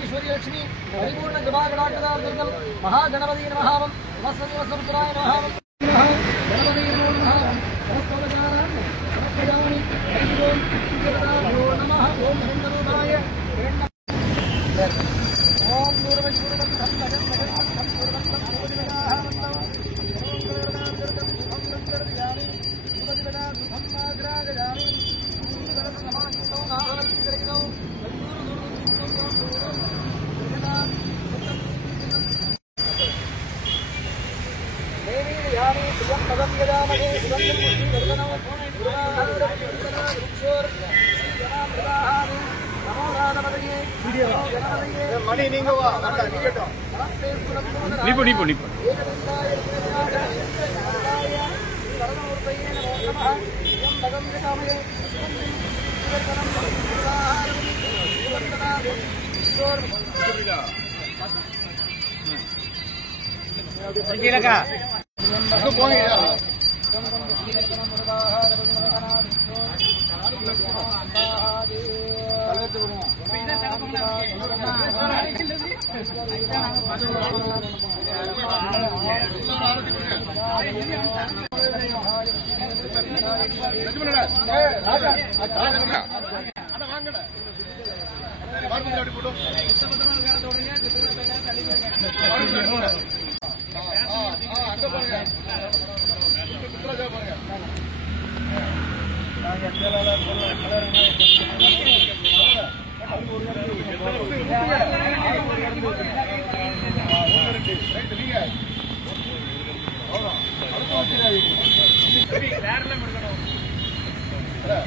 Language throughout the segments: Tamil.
ऐश्वर्यलक्ष्मी परिपूर्ण कृपाकटाक्षदार्दर्शम महागणपति नमः वसंत वसंतराय नमः गणपति नमः समस्तोपचारान् समर्पयामि नमः ओम हिंदरूपाय ओम दूरवज्जूरवं धम्मजं भजनं पूर्वं पूजिताः मन्दं सुभदिवदा सुधम्माग्रागजामि समाहितो नारदं மணி நீங்க வா நிக்கட்டும் நிப்பு நிப்பு நிப்பு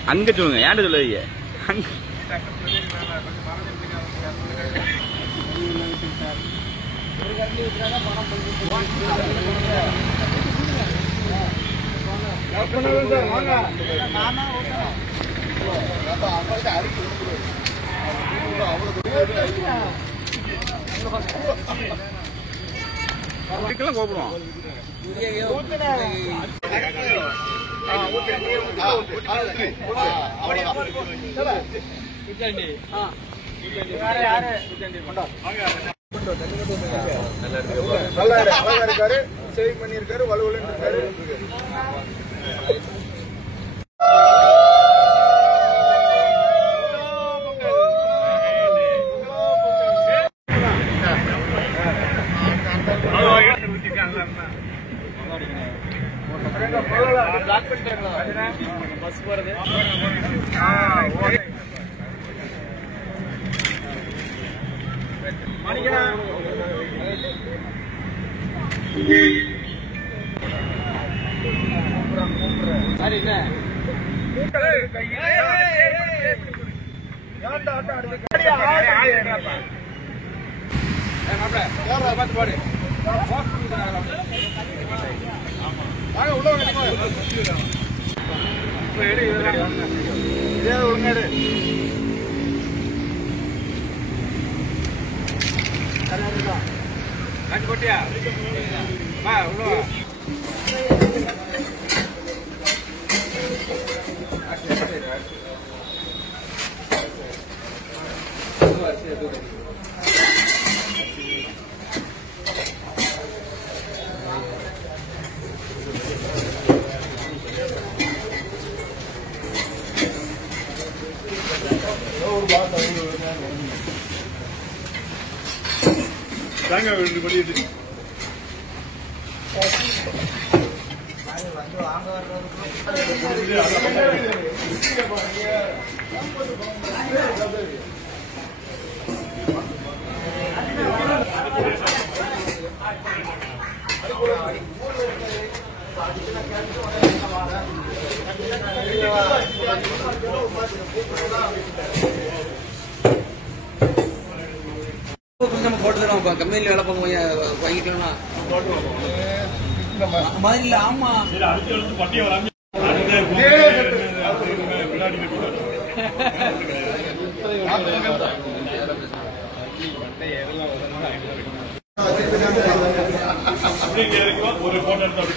அங்க சொல்லுங்க ஏன்டா சொல்லுவீங்க கோபுரம் நல்லா இருக்காரு சேவ் பண்ணிருக்காரு வலுவலுன்னு இருக்காரு பஸ் போறது கொட்டியா நம்ம போட்டு தரோம் கம்பெனில வேலை பார்க்க வாங்கிக்கலாம் மாதிரி இல்ல ஆமா ஒரு போட்டோ எடுத்து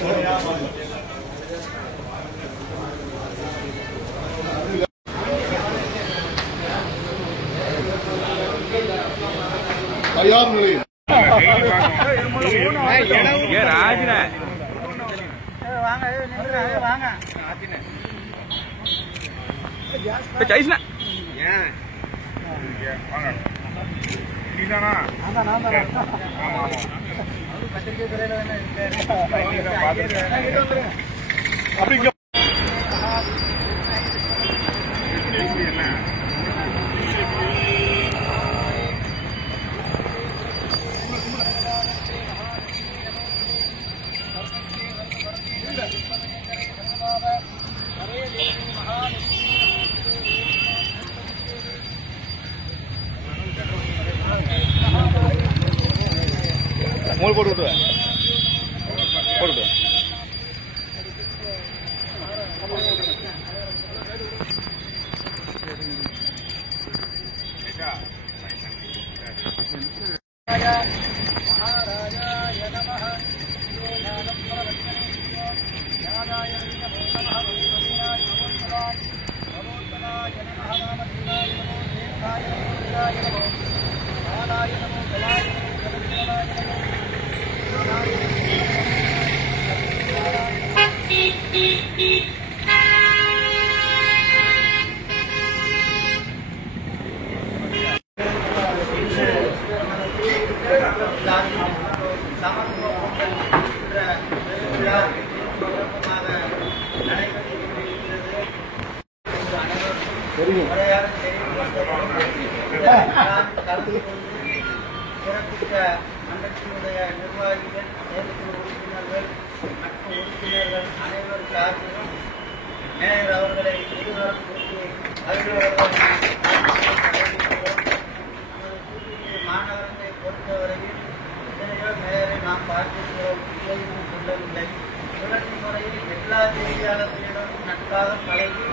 தயார் நிலையில் அப்படி மூணு போட்டு விட்டுவேன் அண்டத்தினுடைய நிர்வாகிகள், செயற்குழு உறுப்பினர்கள் மற்றும் உறுப்பினர்கள் அனைவர் சார்பிலும் மேயர் அவர்களை இருவரும் கூட்டி மாநகரத்தை பொறுத்தவரையில் எத்தனையோ மேயரை நாம் பார்த்திருக்கிறோம், இல்லையும் சொல்லவில்லை. சுழற்சி முறையில் எல்லா செய்தியாளர்களிடம் நன்றாக பழகி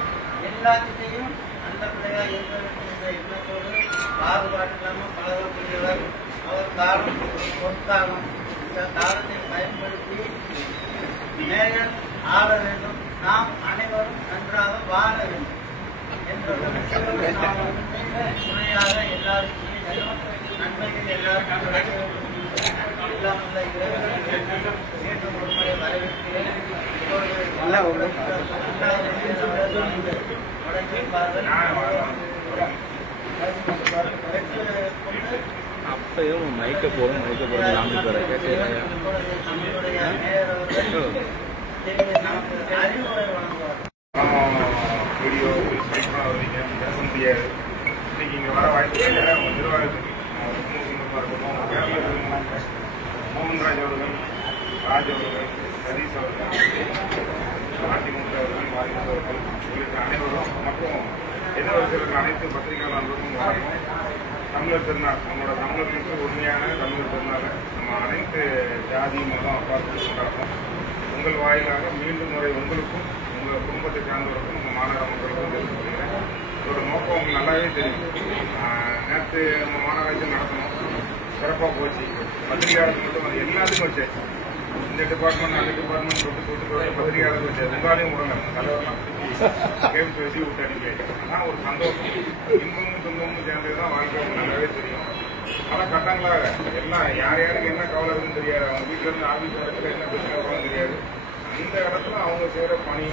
எல்லாத்தையும் நல்லபடியாக இருக்க வேண்டும் என்ற எண்ணத்தோடு பாகுபாடு இல்லாமல் பழகக்கூடியவர். அவர் காலம் பொறுத்தாகும். இந்த காலத்தை பயன்படுத்தி மேயர் ஆள வேண்டும், நாம் அனைவரும் நன்றாக வாழ வேண்டும் என்ற துணையாக எல்லாருக்குமே நன்மைகள் எல்லாருக்கும் கிடைக்க வேண்டும் இல்லாமல் மீண்டும் ஒருமுறை வரவேற்கிறேன். அப்பயும் மைக்க போடும் வீடியோ பேச முடியாது. இன்னைக்கு இங்கே வர வாய்ப்பு உங்கள் நிர்வாகத்துக்கு மோகன்ராஜ் அவர்கள், ராஜ் அவர்கள், சதீஷ் அவர்கள், அதிமுக அவர்கள், வாரிசு அவர்கள் உள்ளிட்ட அனைவரும் மற்றும் எதிர்வரிசையில் இருக்கிற அனைத்து பத்திரிகையாளர்களுக்கும் வணக்கம். தமிழர் திருநாள், நம்மளோட தமிழர்களுக்கு உண்மையான தமிழர் திருநாளை நம்ம அனைத்து ஜாதி மதம் அப்பாற்பட்டு கொண்டாடுறோம். உங்கள் வாயிலாக மீண்டும் முறை உங்களுக்கும் உங்கள் குடும்பத்தை சார்ந்தவர்களுக்கும் உங்கள் மாநகர மக்களுக்கும் தெரிவித்து கொள்கிறேன். இதோட நோக்கம் உங்களுக்கு நல்லாவே தெரியும். நேற்று நம்ம மாநகராட்சி நடத்தணும், சிறப்பாக போச்சு. பத்திரிகையாளர்கள் மட்டும் அது எல்லாத்துக்கும் வச்சாச்சு. இந்த டிபார்ட்மெண்ட் அந்த டிபார்ட்மெண்ட் தொட்டு பத்திரிகையாளர்கள் வச்சாச்சு. உங்களாலையும் விடல, தலைவரெல்லாம் கேம்ஸ் வச்சு விட்டு அனுப்பி. ஆனால் ஒரு சந்தோஷம், இன்பமும் துன்பமும் சேர்ந்ததுதான் வாழ்க்கை நல்லாவே தெரியும். பல கட்டங்களாக எல்லாம் யார் யாருக்கு என்ன கவலை இருக்குன்னு தெரியாது. அவங்க வீட்டில இருந்து ஆபீஸ் இடத்துல என்ன பிரச்சனை தெரியாது. அந்த இடத்துல அவங்க செய்கிற பணி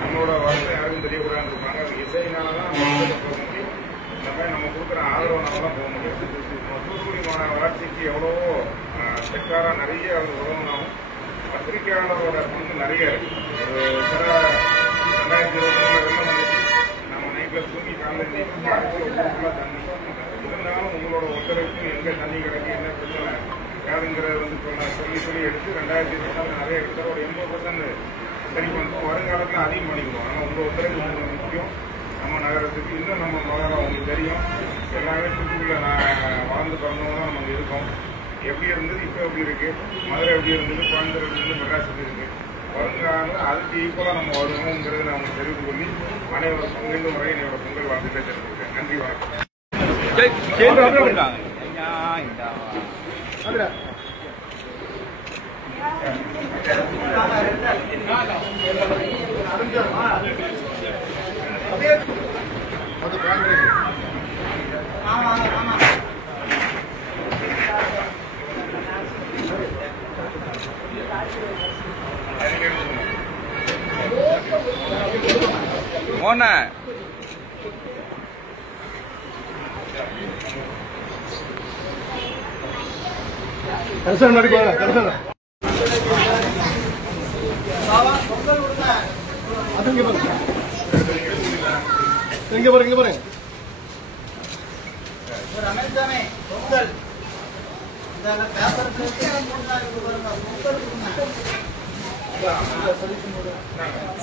நம்மளோட வாழ்க்கை யாருக்கும் தெரியக்கூடாதுன்னு இருப்பாங்க. அது இசையினாலதான் நம்ம போக முடியும். இந்த மாதிரி நம்ம கொடுக்குற ஆதரவுனால தான் போக முடியும். தூத்துக்குடி மாநகர வளர்ச்சிக்கு எவ்வளவோ செக்காரா நிறைய உதவுனாலும் பத்திரிகையாளரோட பங்கு நிறைய இருக்கு. ஒரு சில 2023 நம்ம நைட்ல தூங்கி காலையில் தண்ணி இருந்தாலும் உங்களோட ஒத்துழைப்பு எங்க தண்ணி கிடைக்கும், என்ன பிரச்சனை யாருங்கிறத சொல்லி எடுத்து 2024 நிறைய எடுத்தால் ஒரு 80% சரி பண்ணுறோம். வருங்காலத்தில் அதிகம் பண்ணிக்குவோம். ஆனால் உங்கள் ஒத்துழைப்பு உங்களுக்கு முக்கியம். நம்ம நகரத்துக்கு இன்னும் நம்ம நகரம் உங்களுக்கு தெரியும். எல்லாமே தூத்துக்குள்ள வளர்ந்து பிறந்தவங்க தான் நம்ம இருக்கோம். எப்படி இருந்தது, இப்போ எப்படி இருக்கு, மதுரை எப்படி இருந்தது, கோயம்புத்தூர் எப்படி இருந்தது, மெட்ராஸ் எப்படி இருக்கு, வருங்காலம் அதுக்கு ஈக்குவலாக நம்ம வருவோங்கிறது நான் உங்களுக்கு தெரிவித்து கொள்ளி அனைவருக்கும் மீண்டும் முறை என்னோட பொங்கல் வாழ்த்துக்களை தெரிவிக்கிறேன். நன்றி, வணக்கம். மோன கலசம் நடிப்பாங்க கலசம் அது இங்க பாருங்க இங்க பாருங்க இங்க பாருங்க ஒரு அமெரிக்கானே பொங்கல் இந்த பேப்பர்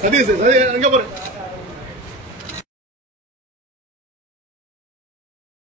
சதீஷ் சதீஷ் இங்க பாருங்க